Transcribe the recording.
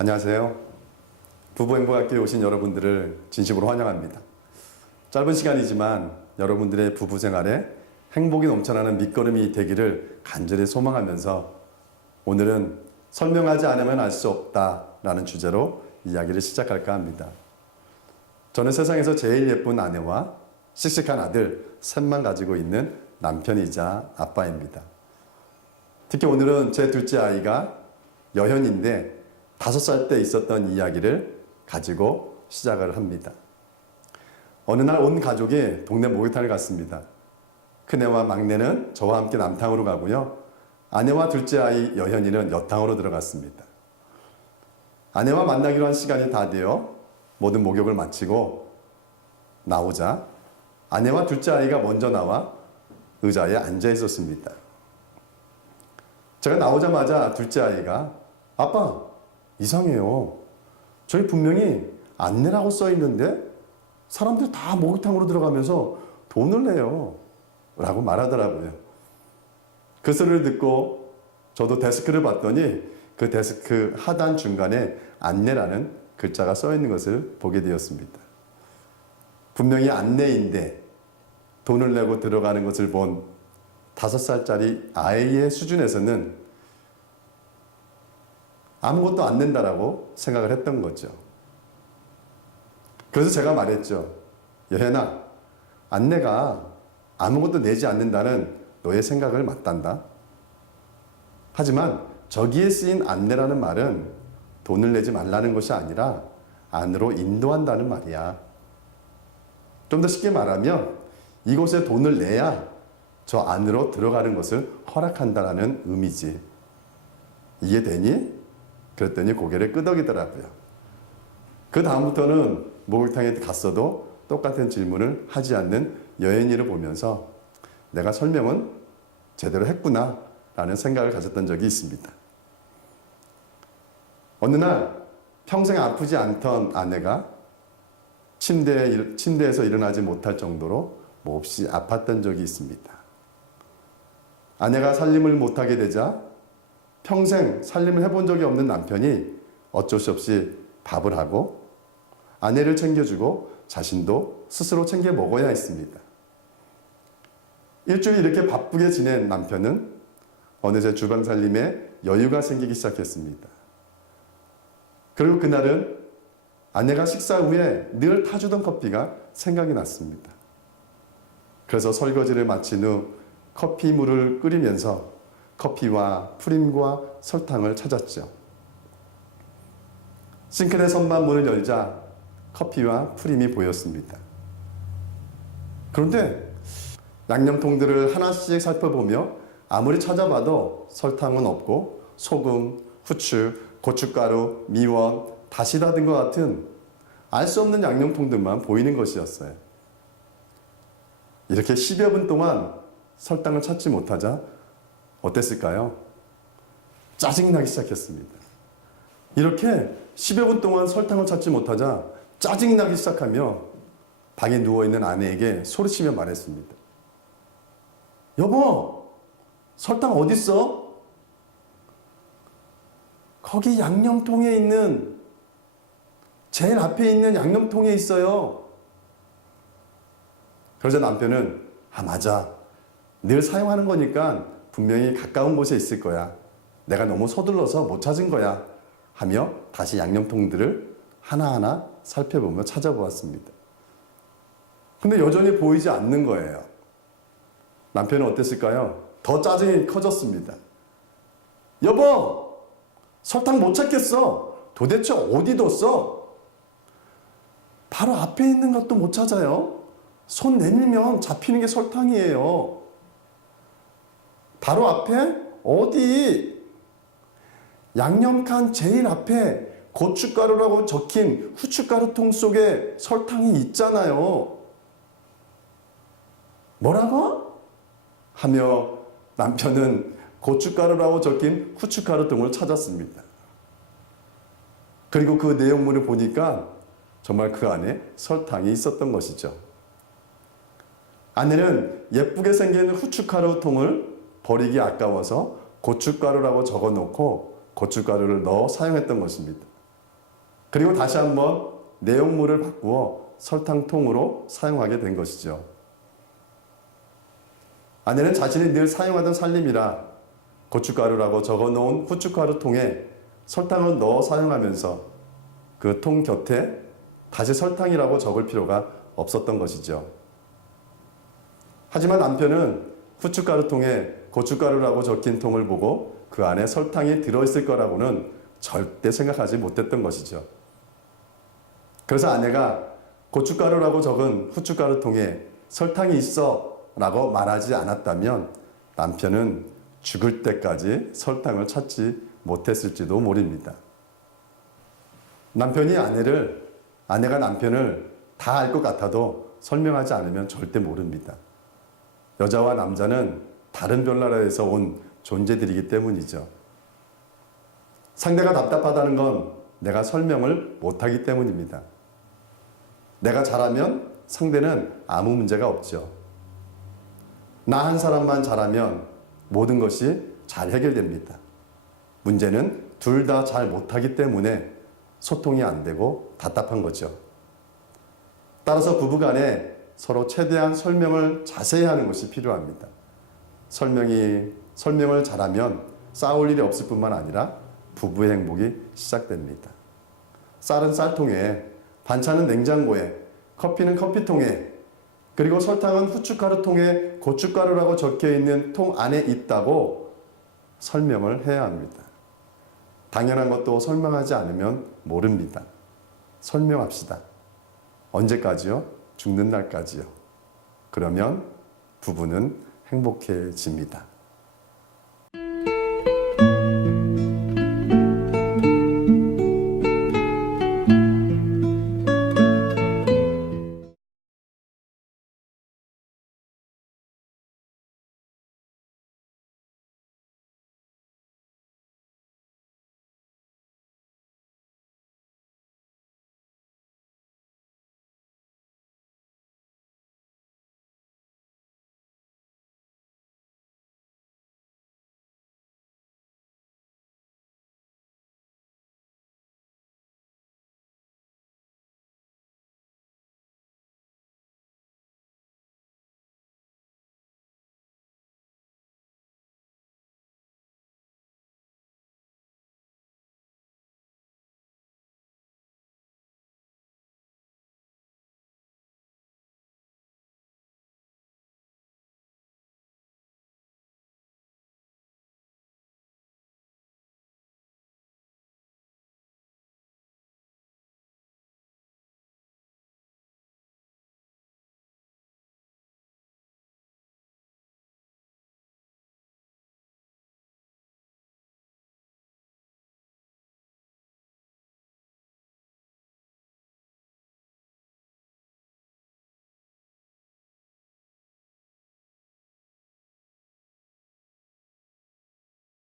안녕하세요. 부부행복학교에 오신 여러분들을 진심으로 환영합니다. 짧은 시간이지만 여러분들의 부부 생활에 행복이 넘쳐나는 밑거름이 되기를 간절히 소망하면서 오늘은 설명하지 않으면 알 수 없다라는 주제로 이야기를 시작할까 합니다. 저는 세상에서 제일 예쁜 아내와 씩씩한 아들 셋만 가지고 있는 남편이자 아빠입니다. 특히 오늘은 제 둘째 아이가 여현인데 5살 때 있었던 이야기를 가지고 시작을 합니다. 어느 날 온 가족이 동네 목욕탕을 갔습니다. 큰애와 막내는 저와 함께 남탕으로 가고요. 아내와 둘째 아이 여현이는 여탕으로 들어갔습니다. 아내와 만나기로 한 시간이 다 되어 모든 목욕을 마치고 나오자 아내와 둘째 아이가 먼저 나와 의자에 앉아 있었습니다. 제가 나오자마자 둘째 아이가 아빠, 이상해요. 저희 분명히 안내라고 써 있는데 사람들 다 목욕탕으로 들어가면서 돈을 내요. 라고 말하더라고요. 그 소리를 듣고 저도 데스크를 봤더니 그 데스크 하단 중간에 안내라는 글자가 써 있는 것을 보게 되었습니다. 분명히 안내인데 돈을 내고 들어가는 것을 본 5살짜리 아이의 수준에서는 아무것도 안 낸다라고 생각을 했던 거죠. 그래서 제가 말했죠. 여현아, 안내가 아무것도 내지 않는다는 너의 생각을 맞단다. 하지만 저기에 쓰인 안내라는 말은 돈을 내지 말라는 것이 아니라 안으로 인도한다는 말이야. 좀 더 쉽게 말하면 이곳에 돈을 내야 저 안으로 들어가는 것을 허락한다라는 의미지. 이해되니? 그랬더니 고개를 끄덕이더라고요. 그 다음부터는 목욕탕에 갔어도 똑같은 질문을 하지 않는 여현이를 보면서 내가 설명은 제대로 했구나 라는 생각을 가졌던 적이 있습니다. 어느 날 평생 아프지 않던 아내가 침대에서 일어나지 못할 정도로 몹시 아팠던 적이 있습니다. 아내가 살림을 못하게 되자 평생 살림을 해본 적이 없는 남편이 어쩔 수 없이 밥을 하고 아내를 챙겨주고 자신도 스스로 챙겨 먹어야 했습니다. 일주일 이렇게 바쁘게 지낸 남편은 어느새 주방 살림에 여유가 생기기 시작했습니다. 그리고 그날은 아내가 식사 후에 늘 타주던 커피가 생각이 났습니다. 그래서 설거지를 마친 후 커피물을 끓이면서 커피와 프림과 설탕을 찾았죠. 싱크대 선반 문을 열자 커피와 프림이 보였습니다. 그런데 양념통들을 하나씩 살펴보며 아무리 찾아봐도 설탕은 없고 소금, 후추, 고춧가루, 미원, 다시다 등과 같은 알 수 없는 양념통들만 보이는 것이었어요. 이렇게 10여 분 동안 설탕을 찾지 못하자 어땠을까요? 짜증이 나기 시작했습니다. 이렇게 10여 분 동안 설탕을 찾지 못하자 짜증이 나기 시작하며 방에 누워있는 아내에게 소리치며 말했습니다. 여보, 설탕 어딨어? 거기 양념통에 있는 제일 앞에 있는 양념통에 있어요. 그러자 남편은 맞아. 늘 사용하는 거니까 분명히 가까운 곳에 있을 거야. 내가 너무 서둘러서 못 찾은 거야. 하며 다시 양념통들을 하나하나 살펴보며 찾아보았습니다. 근데 여전히 보이지 않는 거예요. 남편은 어땠을까요? 더 짜증이 커졌습니다. 여보! 설탕 못 찾겠어. 도대체 어디 뒀어? 바로 앞에 있는 것도 못 찾아요. 손 내밀면 잡히는 게 설탕이에요. 바로 앞에? 어디? 양념칸 제일 앞에 고춧가루라고 적힌 후춧가루통 속에 설탕이 있잖아요. 뭐라고? 하며 남편은 고춧가루라고 적힌 후춧가루통을 찾았습니다. 그리고 그 내용물을 보니까 정말 그 안에 설탕이 있었던 것이죠. 아내는 예쁘게 생긴 후춧가루통을 버리기 아까워서 고춧가루라고 적어놓고 고춧가루를 넣어 사용했던 것입니다. 그리고 다시 한번 내용물을 바꾸어 설탕통으로 사용하게 된 것이죠. 아내는 자신이 늘 사용하던 살림이라 고춧가루라고 적어놓은 후춧가루 통에 설탕을 넣어 사용하면서 그 통 곁에 다시 설탕이라고 적을 필요가 없었던 것이죠. 하지만 남편은 후춧가루 통에 고춧가루라고 적힌 통을 보고 그 안에 설탕이 들어있을 거라고는 절대 생각하지 못했던 것이죠. 그래서 아내가 고춧가루라고 적은 후춧가루 통에 설탕이 있어 라고 말하지 않았다면 남편은 죽을 때까지 설탕을 찾지 못했을지도 모릅니다. 아내가 남편을 다 알 것 같아도 설명하지 않으면 절대 모릅니다. 여자와 남자는 다른 별나라에서 온 존재들이기 때문이죠. 상대가 답답하다는 건 내가 설명을 못하기 때문입니다. 내가 잘하면 상대는 아무 문제가 없죠. 나 한 사람만 잘하면 모든 것이 잘 해결됩니다. 문제는 둘 다 잘 못하기 때문에 소통이 안 되고 답답한 거죠. 따라서 부부간에 서로 최대한 설명을 자세히 하는 것이 필요합니다. 설명을 잘하면 싸울 일이 없을 뿐만 아니라 부부의 행복이 시작됩니다. 쌀은 쌀통에, 반찬은 냉장고에, 커피는 커피통에, 그리고 설탕은 후춧가루통에 고춧가루라고 적혀 있는 통 안에 있다고 설명을 해야 합니다. 당연한 것도 설명하지 않으면 모릅니다. 설명합시다. 언제까지요? 죽는 날까지요. 그러면 부부는 행복해집니다.